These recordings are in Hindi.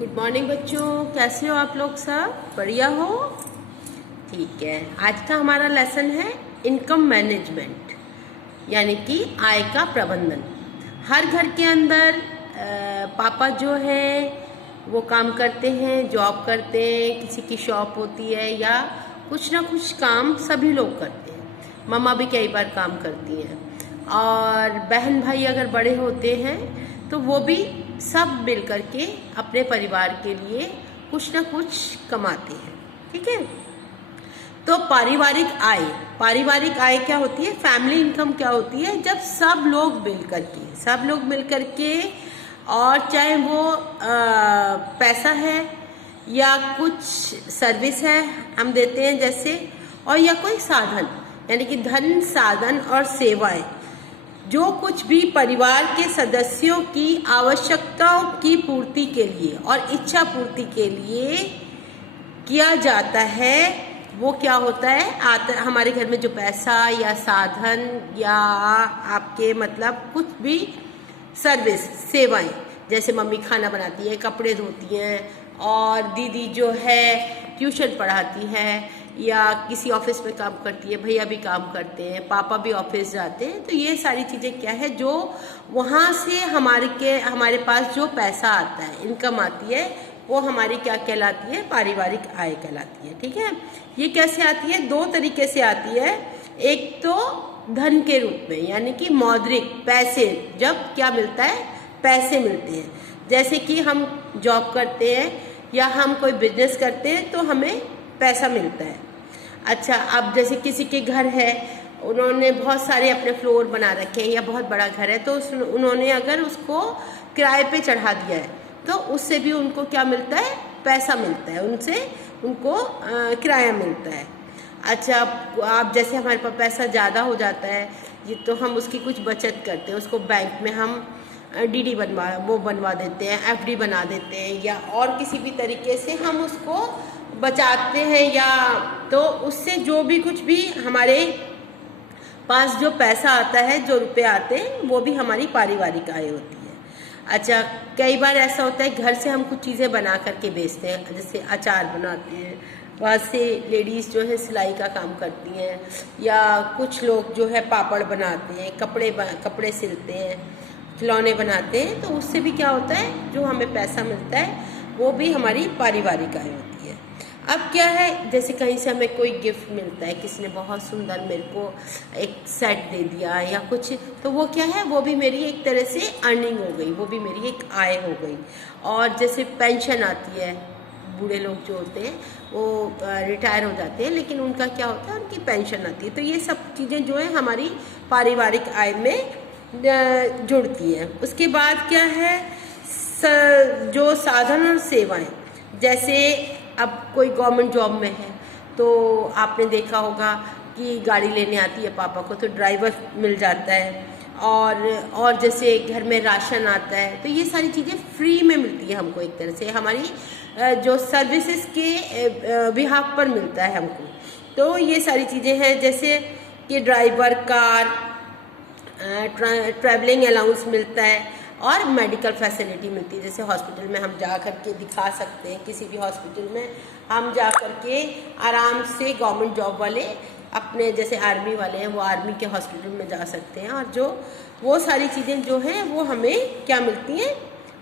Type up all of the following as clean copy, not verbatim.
गुड मॉर्निंग बच्चों, कैसे हो आप लोग? सब बढ़िया हो? ठीक है। आज का हमारा लेसन है इनकम मैनेजमेंट, यानी कि आय का प्रबंधन। हर घर के अंदर पापा जो है वो काम करते हैं, जॉब करते हैं, किसी की शॉप होती है या कुछ ना कुछ काम सभी लोग करते हैं। मम्मा भी कई बार काम करती हैं और बहन भाई अगर बड़े होते हैं तो वो भी सब मिल करके अपने परिवार के लिए कुछ ना कुछ कमाते हैं। ठीक है। तो पारिवारिक आय क्या होती है? फैमिली इनकम क्या होती है? जब सब लोग मिल करके और चाहे वो पैसा है या कुछ सर्विस है हम देते हैं जैसे, और या कोई साधन, यानी कि धन, साधन और सेवाएं, जो कुछ भी परिवार के सदस्यों की आवश्यकताओं की पूर्ति के लिए और इच्छा पूर्ति के लिए किया जाता है, वो क्या होता है? हमारे घर में जो पैसा या साधन या आपके मतलब कुछ भी सर्विस, सेवाएं, जैसे मम्मी खाना बनाती है, कपड़े धोती हैं, और दीदी जो है ट्यूशन पढ़ाती है या किसी ऑफिस में काम करती है, भैया भी काम करते हैं, पापा भी ऑफिस जाते हैं। तो ये सारी चीज़ें क्या है, जो वहाँ से हमारे पास जो पैसा आता है, इनकम आती है, वो हमारी क्या कहलाती है? पारिवारिक आय कहलाती है। ठीक है। ये कैसे आती है? दो तरीके से आती है। एक तो धन के रूप में, यानी कि मौद्रिक पैसे, जब क्या मिलता है? पैसे मिलते हैं। जैसे कि हम जॉब करते हैं या हम कोई बिजनेस करते हैं तो हमें पैसा मिलता है। अच्छा, अब जैसे किसी के घर है, उन्होंने बहुत सारे अपने फ्लोर बना रखे हैं या बहुत बड़ा घर है, तो उन्होंने अगर उसको किराए पे चढ़ा दिया है तो उससे भी उनको क्या मिलता है? पैसा मिलता है, उनसे उनको किराया मिलता है। अच्छा, आप जैसे हमारे पास पैसा ज़्यादा हो जाता है ये, तो हम उसकी कुछ बचत करते हैं, उसको बैंक में हम डीडी बनवा देते हैं, एफडी बना देते हैं, या और किसी भी तरीके से हम उसको बचाते हैं, या तो उससे जो भी कुछ भी हमारे पास जो पैसा आता है, जो रुपए आते हैं, वो भी हमारी पारिवारिक आय होती है। अच्छा, कई बार ऐसा होता है घर से हम कुछ चीज़ें बना करके बेचते हैं, जैसे अचार बनाते हैं, वहाँ से लेडीज़ जो है सिलाई का काम करती हैं, या कुछ लोग जो है पापड़ बनाते हैं, कपड़े सिलते हैं, खिलौने बनाते हैं। तो उससे भी क्या होता है? जो हमें पैसा मिलता है वो भी हमारी पारिवारिक आय होती है। अब क्या है, जैसे कहीं से हमें कोई गिफ्ट मिलता है, किसी ने बहुत सुंदर मेरे को एक सेट दे दिया या कुछ, तो वो क्या है? वो भी मेरी एक तरह से अर्निंग हो गई, वो भी मेरी एक आय हो गई। और जैसे पेंशन आती है, बूढ़े लोग जो होते हैं वो रिटायर हो जाते हैं, लेकिन उनका क्या होता है? उनकी पेंशन आती है। तो ये सब चीज़ें जो है हमारी पारिवारिक आय में जुड़ती हैं। उसके बाद क्या है? जो साधन और सेवाएं, जैसे अब कोई गवर्नमेंट जॉब में है तो आपने देखा होगा कि गाड़ी लेने आती है पापा को, तो ड्राइवर मिल जाता है, और जैसे घर में राशन आता है, तो ये सारी चीज़ें फ्री में मिलती है हमको, एक तरह से हमारी जो सर्विसेज के बिहाफ पर मिलता है हमको। तो ये सारी चीज़ें हैं, जैसे कि ड्राइवर, कार, ट्रैवलिंग अलाउंस मिलता है, और मेडिकल फैसिलिटी मिलती है। जैसे हॉस्पिटल में हम जा कर के दिखा सकते हैं, किसी भी हॉस्पिटल में हम जा कर के आराम से, गवर्नमेंट जॉब वाले अपने जैसे आर्मी वाले हैं वो आर्मी के हॉस्पिटल में जा सकते हैं, और जो वो सारी चीज़ें जो हैं वो हमें क्या मिलती हैं?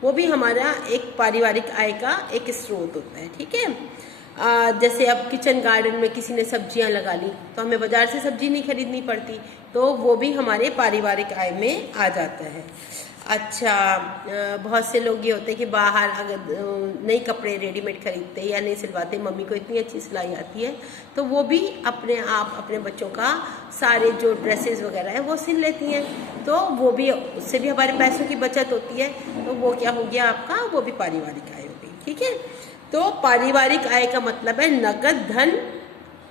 वो भी हमारा एक पारिवारिक आय का एक स्रोत होता है। ठीक है। जैसे अब किचन गार्डन में किसी ने सब्जियां लगा ली तो हमें बाजार से सब्जी नहीं खरीदनी पड़ती, तो वो भी हमारे पारिवारिक आय में आ जाता है। अच्छा, बहुत से लोग ये होते हैं कि बाहर अगर नई कपड़े रेडीमेड खरीदते हैं या नहीं सिलवाते, मम्मी को इतनी अच्छी सिलाई आती है, तो वो भी अपने आप अपने बच्चों का सारे जो ड्रेसेस वगैरह है वो सिल लेती हैं, तो वो भी, उससे भी हमारे पैसों की बचत होती है। तो वो क्या हो गया आपका? वो भी पारिवारिक आय हो गई। ठीक है। तो पारिवारिक आय का मतलब है नगद धन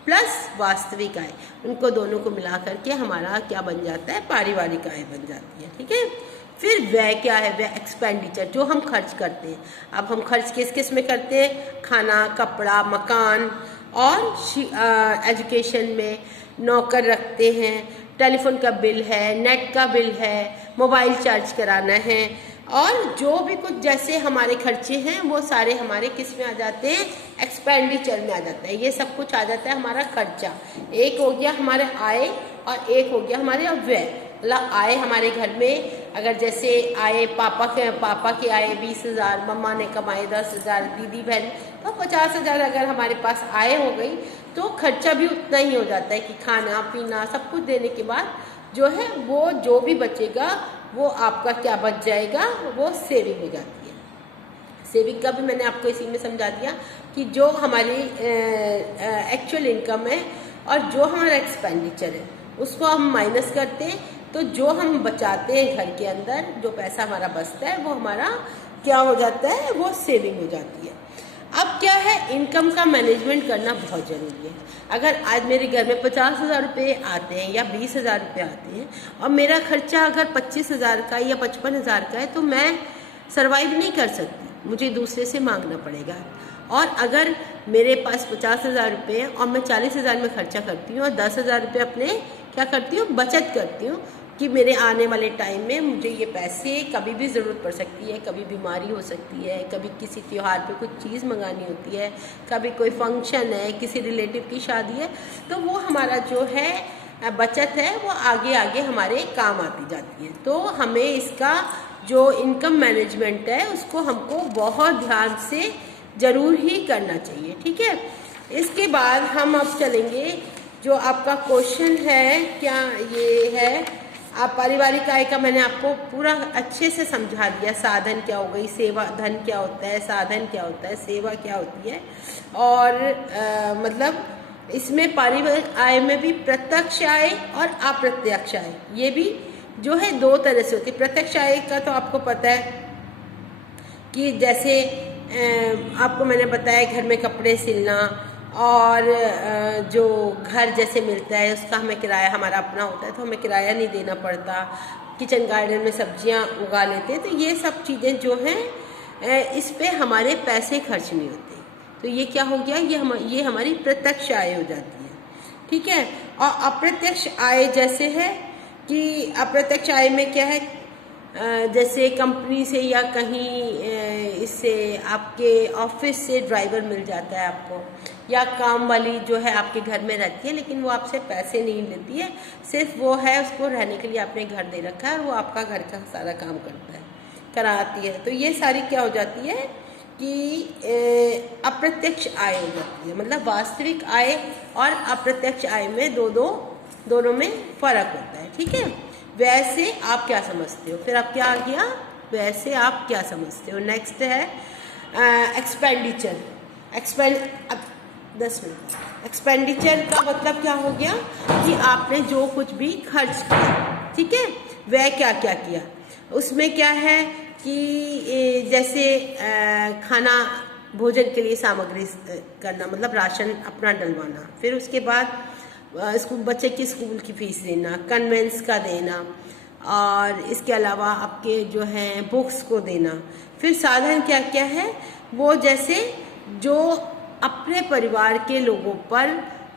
प्लस वास्तविक आय, उनको दोनों को मिला करके हमारा क्या बन जाता है? पारिवारिक आय बन जाती है। ठीक है। फिर व्यय क्या है? व्यय एक्सपेंडिचर, जो हम खर्च करते हैं। अब हम खर्च किस किस में करते हैं? खाना, कपड़ा, मकान, और एजुकेशन में नौकर रखते हैं, टेलीफोन का बिल है, नेट का बिल है, मोबाइल चार्ज कराना है, और जो भी कुछ जैसे हमारे खर्चे हैं वो सारे हमारे किस में आ जाते हैं, एक्सपेंडिचर में आ जाता है। ये सब कुछ आ जाता है हमारा खर्चा। एक हो गया हमारे आय और एक हो गया हमारे व्यय। मतलब आय हमारे घर में अगर जैसे आए पापा के आए 20,000, मम्मा ने कमाए 10,000, दीदी बहन तो 50,000 अगर हमारे पास आय हो गई तो खर्चा भी उतना ही हो जाता है कि खाना पीना सब कुछ देने के बाद जो है वो जो भी बचेगा वो आपका क्या बच जाएगा, वो सेविंग हो जाती है। सेविंग का भी मैंने आपको इसी में समझा दिया कि जो हमारी एक्चुअल इनकम है और जो हमारा एक्सपेंडिचर है उसको हम माइनस करते हैं, तो जो हम बचाते हैं घर के अंदर जो पैसा हमारा बचता है वो हमारा क्या हो जाता है, वो सेविंग हो जाती है। अब क्या है, इनकम का मैनेजमेंट करना बहुत ज़रूरी है। अगर आज मेरे घर में 50,000 रुपये आते हैं या 20,000 रुपये आते हैं और मेरा खर्चा अगर 25,000 का या 55,000 का है तो मैं सर्वाइव नहीं कर सकती, मुझे दूसरे से मांगना पड़ेगा। और अगर मेरे पास 50,000 रुपये है और मैं 40,000 में खर्चा करती हूँ और 10,000 रुपये अपने क्या करती हूँ, बचत करती हूँ कि मेरे आने वाले टाइम में मुझे ये पैसे कभी भी ज़रूरत पड़ सकती है, कभी बीमारी हो सकती है, कभी किसी त्यौहार पे कुछ चीज़ मंगानी होती है, कभी कोई फंक्शन है, किसी रिलेटिव की शादी है, तो वो हमारा जो है बचत है वो आगे आगे हमारे काम आती जाती है। तो हमें इसका जो इनकम मैनेजमेंट है उसको हमको बहुत ध्यान से ज़रूर ही करना चाहिए, ठीक है। इसके बाद हम अब चलेंगे, जो आपका क्वेश्चन है क्या ये है, आप पारिवारिक आय का मैंने आपको पूरा अच्छे से समझा दिया। साधन क्या हो गई, सेवा धन क्या होता है, साधन क्या होता है, सेवा क्या होती है। और मतलब इसमें पारिवारिक आय में भी प्रत्यक्ष आय और अप्रत्यक्ष आय ये भी जो है दो तरह से होती है। प्रत्यक्ष आय का तो आपको पता है कि जैसे आपको मैंने बताया घर में कपड़े सिलना और जो घर जैसे मिलता है उसका हमें किराया हमारा अपना होता है तो हमें किराया नहीं देना पड़ता, किचन गार्डन में सब्जियां उगा लेते हैं, तो ये सब चीज़ें जो हैं इस पे हमारे पैसे खर्च नहीं होते। तो ये क्या हो गया, ये हमारी प्रत्यक्ष आय हो जाती है, ठीक है। और अप्रत्यक्ष आय जैसे है कि अप्रत्यक्ष आय में क्या है, जैसे कंपनी से या कहीं इससे आपके ऑफिस से ड्राइवर मिल जाता है आपको, या काम वाली जो है आपके घर में रहती है लेकिन वो आपसे पैसे नहीं लेती है, सिर्फ वो है उसको रहने के लिए आपने घर दे रखा है, वो आपका घर का सारा काम कराती है। तो ये सारी क्या हो जाती है कि अप्रत्यक्ष आय हो जाती है। मतलब वास्तविक आय और अप्रत्यक्ष आय में दोनों में फ़र्क होता है, ठीक है। वैसे आप क्या समझते हो, फिर अब क्या आ गया, वैसे आप क्या समझते हो। नेक्स्ट है एक्सपेंडिचर। 10 मिनट। एक्सपेंडिचर का मतलब क्या हो गया कि आपने जो कुछ भी खर्च किया, ठीक है, वह क्या क्या किया। उसमें क्या है कि जैसे खाना भोजन के लिए सामग्री करना, मतलब राशन अपना डलवाना, फिर उसके बाद बच्चे की स्कूल की फीस देना, कन्वेंस का देना, और इसके अलावा आपके जो हैं बुक्स को देना। फिर साधन क्या क्या है, वो जैसे जो अपने परिवार के लोगों पर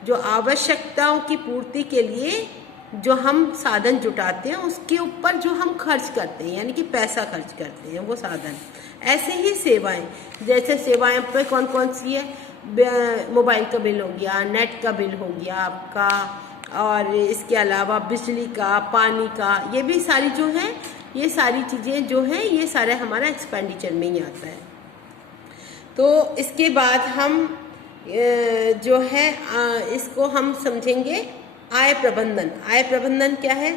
जो आवश्यकताओं की पूर्ति के लिए जो हम साधन जुटाते हैं उसके ऊपर जो हम खर्च करते हैं, यानी कि पैसा खर्च करते हैं, वो साधन। ऐसे ही सेवाएं, जैसे सेवाएं पे कौन कौन सी है, मोबाइल का बिल हो गया, नेट का बिल हो गया आपका, और इसके अलावा बिजली का, पानी का, ये भी सारी जो है, ये सारी चीज़ें जो हैं ये सारा हमारा एक्सपेंडिचर में ही आता है। तो इसके बाद हम जो है इसको हम समझेंगे आय प्रबंधन। आय प्रबंधन क्या है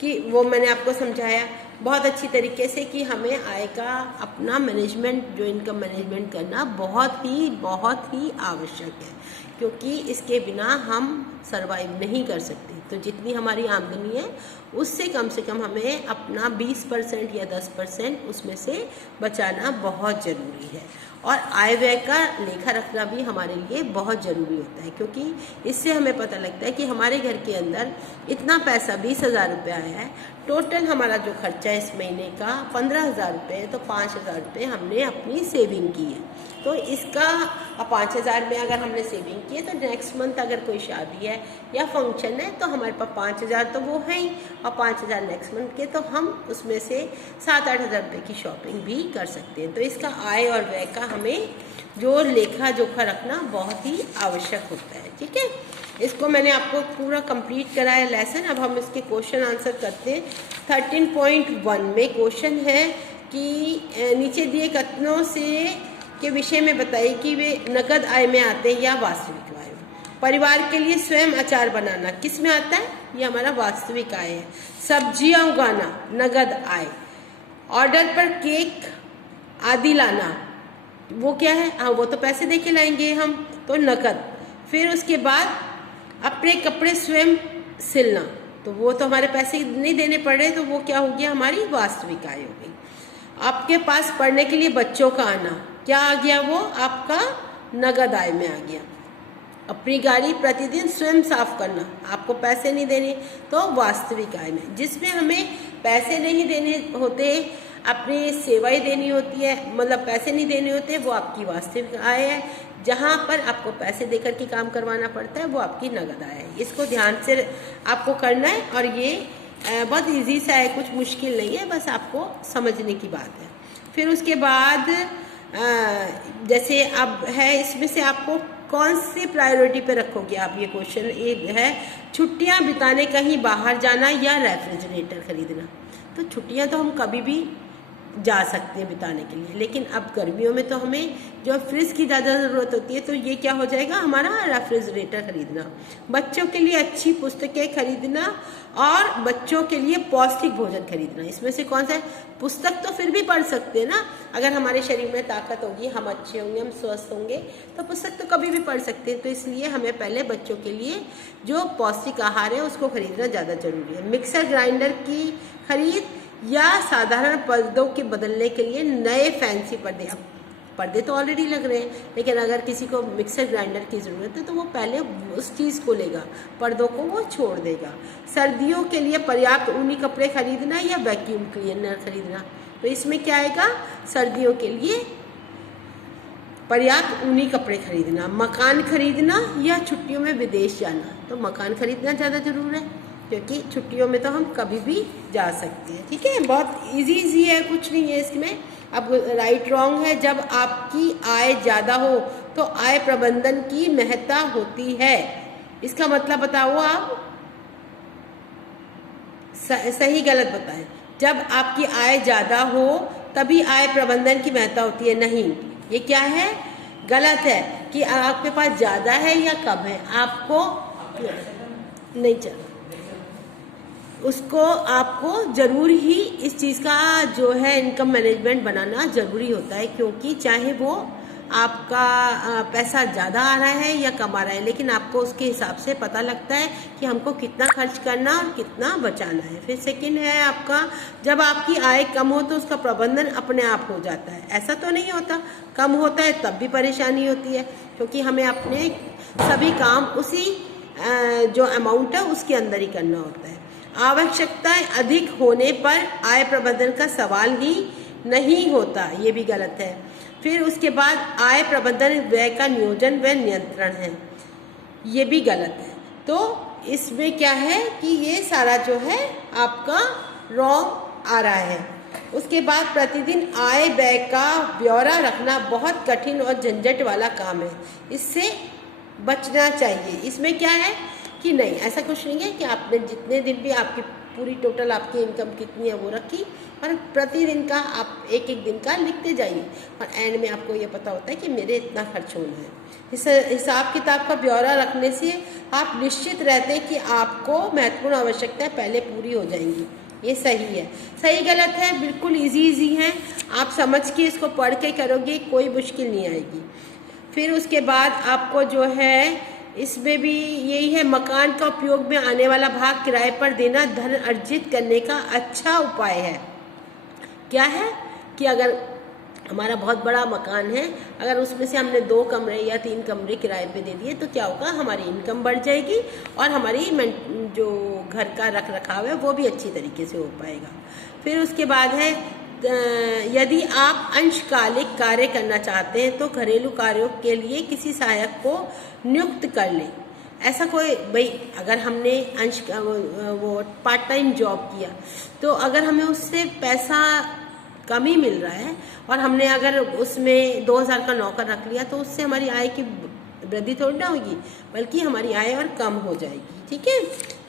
कि वो मैंने आपको समझाया बहुत अच्छी तरीके से कि हमें आय का अपना मैनेजमेंट, जो इनकम मैनेजमेंट करना बहुत ही आवश्यक है, क्योंकि इसके बिना हम सरवाइव नहीं कर सकते। तो जितनी हमारी आमदनी है उससे कम से कम हमें अपना 20% या 10% उसमें से बचाना बहुत ज़रूरी है। और आय व्यय का लेखा रखना भी हमारे लिए बहुत ज़रूरी होता है, क्योंकि इससे हमें पता लगता है कि हमारे घर के अंदर इतना पैसा 20,000 रुपये आया है, टोटल हमारा जो खर्चा है इस महीने का 15,000 रुपये है, तो 5,000 रुपये हमने अपनी सेविंग की है। तो इसका 5,000 में अगर हमने सेविंग होती है, तो नेक्स्ट मंथ अगर कोई शादी है या फंक्शन है तो हमारे पास 5,000 तो वो है ही, और 5,000 नेक्स्ट मंथ के, तो हम उसमें से 7-8 हज़ार रुपये की शॉपिंग भी कर सकते हैं। तो इसका आय और व्यय का हमें जो लेखा जोखा रखना बहुत ही आवश्यक होता है। ठीक है, इसको मैंने आपको पूरा कंप्लीट करा है लेसन। अब हम इसके क्वेश्चन आंसर करते हैं। 13.1 में क्वेश्चन है कि नीचे दिए कथनों से के विषय में बताइए कि वे नकद आय में आते हैं या वास्तविक आय में। परिवार के लिए स्वयं अचार बनाना किस में आता है? ये हमारा वास्तविक आय है। सब्जियां उगाना नगद आय। ऑर्डर पर केक आदि लाना वो क्या है? हाँ, वो तो पैसे दे के लाएंगे हम, तो नकद। फिर उसके बाद अपने कपड़े स्वयं सिलना, तो वो तो हमारे पैसे नहीं देने पड़ रहे, तो वो क्या हो गया? हमारी वास्तविक आय हो गई। आपके पास पढ़ने के लिए बच्चों का आना क्या आ गया? वो आपका नगद आय में आ गया। अपनी गाड़ी प्रतिदिन स्वयं साफ करना, आपको पैसे नहीं देने, तो वास्तविक आय में। जिसमें हमें पैसे नहीं देने होते, अपनी सेवाएं देनी होती है, मतलब पैसे नहीं देने होते, वो आपकी वास्तविक आय है। जहाँ पर आपको पैसे देकर के काम करवाना पड़ता है वो आपकी नगद आय है। इसको ध्यान से आपको करना है, और ये बहुत इजी सा है, कुछ मुश्किल नहीं है, बस आपको समझने की बात है। फिर उसके बाद जैसे अब है, इसमें से आपको कौन सी प्रायोरिटी पे रखोगे आप? ये क्वेश्चन एक है, छुट्टियां बिताने कहीं बाहर जाना या रेफ्रिजरेटर खरीदना। तो छुट्टियां तो हम कभी भी जा सकते हैं बिताने के लिए, लेकिन अब गर्मियों में तो हमें जो फ्रिज की ज़्यादा ज़रूरत होती है, तो ये क्या हो जाएगा? हमारा रेफ्रिजरेटर खरीदना। बच्चों के लिए अच्छी पुस्तकें खरीदना और बच्चों के लिए पौष्टिक भोजन खरीदना। इसमें से कौन सा है? पुस्तक तो फिर भी पढ़ सकते हैं ना, अगर हमारे शरीर में ताकत होगी, हम अच्छे होंगे, हम स्वस्थ होंगे, तो पुस्तक तो कभी भी पढ़ सकते हैं। तो इसलिए हमें पहले बच्चों के लिए जो पौष्टिक आहार है उसको खरीदना ज़्यादा जरूरी है। मिक्सर ग्राइंडर की खरीद या साधारण पर्दों के बदलने के लिए नए फैंसी पर्दे। अब पर्दे तो ऑलरेडी लग रहे हैं, लेकिन अगर किसी को मिक्सर ग्राइंडर की ज़रूरत है तो वो पहले उस चीज़ को लेगा, पर्दों को वो छोड़ देगा। सर्दियों के लिए पर्याप्त ऊनी कपड़े खरीदना या वैक्यूम क्लीनर खरीदना। तो इसमें क्या आएगा? सर्दियों के लिए पर्याप्त ऊनी कपड़े खरीदना। मकान खरीदना या छुट्टियों में विदेश जाना। तो मकान खरीदना ज़्यादा जरूर है, क्योंकि छुट्टियों में तो हम कभी भी जा सकते हैं। ठीक है, बहुत इजी है, कुछ नहीं है इसमें। अब राइट रॉन्ग है। जब आपकी आय ज़्यादा हो तो आय प्रबंधन की महत्ता होती है। इसका मतलब बताओ आप, सही गलत बताएं। जब आपकी आय ज़्यादा हो तभी आय प्रबंधन की महत्ता होती है। नहीं, ये क्या है? गलत है कि आपके पास ज़्यादा है या कम है, आपको नहीं चला, उसको आपको ज़रूर ही इस चीज़ का जो है इनकम मैनेजमेंट बनाना ज़रूरी होता है, क्योंकि चाहे वो आपका पैसा ज़्यादा आ रहा है या कम आ रहा है, लेकिन आपको उसके हिसाब से पता लगता है कि हमको कितना खर्च करना और कितना बचाना है। फिर सेकंड है आपका, जब आपकी आय कम हो तो उसका प्रबंधन अपने आप हो जाता है। ऐसा तो नहीं होता, कम होता है तब भी परेशानी होती है, क्योंकि हमें अपने सभी काम उसी जो अमाउंट है उसके अंदर ही करना होता है। आवश्यकताएं अधिक होने पर आय प्रबंधन का सवाल ही नहीं होता, ये भी गलत है। फिर उसके बाद आय प्रबंधन व्यय का नियोजन व नियंत्रण है, ये भी गलत है। तो इसमें क्या है कि ये सारा जो है आपका रॉन्ग आ रहा है। उसके बाद प्रतिदिन आय व्यय का ब्यौरा रखना बहुत कठिन और झंझट वाला काम है, इससे बचना चाहिए। इसमें क्या है कि नहीं, ऐसा कुछ नहीं है कि आपने जितने दिन भी आपकी पूरी टोटल आपकी इनकम कितनी है वो रखी, और प्रतिदिन का आप एक एक दिन का लिखते जाइए, और एंड में आपको ये पता होता है कि मेरे इतना खर्च होना है। इस हिसाब किताब का ब्यौरा रखने से आप निश्चित रहते हैं कि आपको महत्वपूर्ण आवश्यकताएं पहले पूरी हो जाएंगी। ये सही है। सही गलत है बिल्कुल इजी है, आप समझ के इसको पढ़ के करोगे, कोई मुश्किल नहीं आएगी। फिर उसके बाद आपको जो है इसमें भी यही है, मकान का उपयोग में आने वाला भाग किराए पर देना धन अर्जित करने का अच्छा उपाय है। क्या है कि अगर हमारा बहुत बड़ा मकान है, अगर उसमें से हमने 2 कमरे या 3 कमरे किराए पे दे दिए तो क्या होगा, हमारी इनकम बढ़ जाएगी और हमारी जो घर का रख रखाव है वो भी अच्छी तरीके से हो पाएगा। फिर उसके बाद है यदि आप अंशकालिक कार्य करना चाहते हैं तो घरेलू कार्यों के लिए किसी सहायक को नियुक्त कर लें। ऐसा कोई भाई, अगर हमने वो पार्ट टाइम जॉब किया तो अगर हमें उससे पैसा कम ही मिल रहा है और हमने अगर उसमें 2000 का नौकर रख लिया तो उससे हमारी आय की वृद्धि थोड़ी ना होगी, बल्कि हमारी आय और कम हो जाएगी। ठीक है,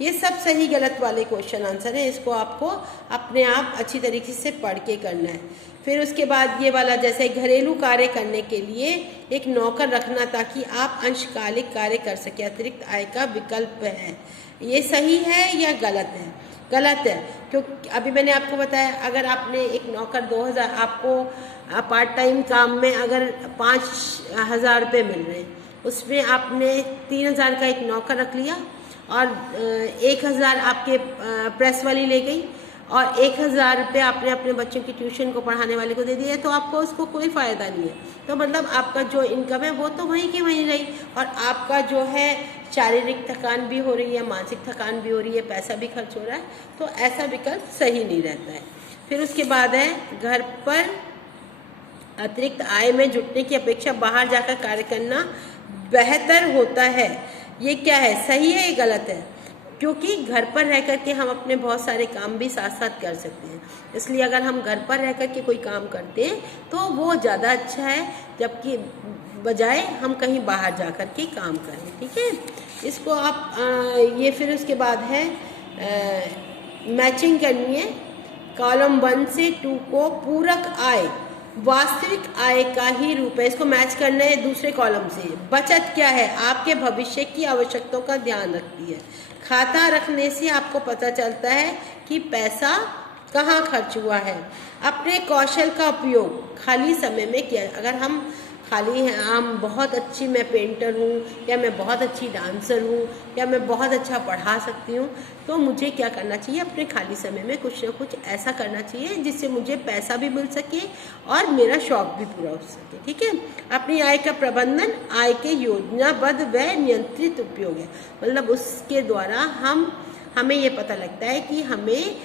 ये सब सही गलत वाले क्वेश्चन आंसर है। इसको आपको अपने आप अच्छी तरीके से पढ़ के करना है। फिर उसके बाद ये वाला, जैसे घरेलू कार्य करने के लिए एक नौकर रखना ताकि आप अंशकालिक कार्य कर सके, अतिरिक्त आय का विकल्प है। ये सही है या गलत है? गलत है, क्योंकि अभी मैंने आपको बताया अगर आपने एक नौकर 2000, आपको पार्ट टाइम काम में अगर 5000 रुपये मिल रहे हैं, उसमें आपने 3000 का एक नौकर रख लिया और 1000 आपके प्रेस वाली ले गई और 1000 रुपये आपने अपने बच्चों की ट्यूशन को पढ़ाने वाले को दे दिया, तो आपको उसको कोई फ़ायदा नहीं है। तो मतलब आपका जो इनकम है वो तो वहीं की वहीं रही और आपका जो है शारीरिक थकान भी हो रही है, मानसिक थकान भी हो रही है, पैसा भी खर्च हो रहा है। तो ऐसा विकल्प सही नहीं रहता है। फिर उसके बाद है, घर पर अतिरिक्त आय में जुटने की अपेक्षा बाहर जाकर कार्य करना बेहतर होता है। ये क्या है, सही है या गलत है? क्योंकि घर पर रह कर के हम अपने बहुत सारे काम भी साथ साथ कर सकते हैं, इसलिए अगर हम घर पर रह कर के कोई काम करते हैं तो वो ज़्यादा अच्छा है, जबकि बजाय हम कहीं बाहर जा कर के काम करें। ठीक है, इसको आप ये फिर उसके बाद है मैचिंग करनी है। कॉलम 1 से 2 को पूरक आय वास्तविक आय का ही रूप है, इसको मैच करना है दूसरे कॉलम से। बचत क्या है? आपके भविष्य की आवश्यकताओं का ध्यान रखती है। खाता रखने से आपको पता चलता है कि पैसा कहाँ खर्च हुआ है। अपने कौशल का उपयोग खाली समय में किया। अगर हम खाली हैं, हम बहुत अच्छी, मैं पेंटर हूँ या मैं बहुत अच्छी डांसर हूँ या मैं बहुत अच्छा पढ़ा सकती हूँ, तो मुझे क्या करना चाहिए? अपने खाली समय में कुछ ना कुछ ऐसा करना चाहिए जिससे मुझे पैसा भी मिल सके और मेरा शौक भी पूरा हो सके। ठीक है, अपनी आय का प्रबंधन आय के योजनाबद्ध व नियंत्रित उपयोग है। मतलब उसके द्वारा हमें ये पता लगता है कि हमें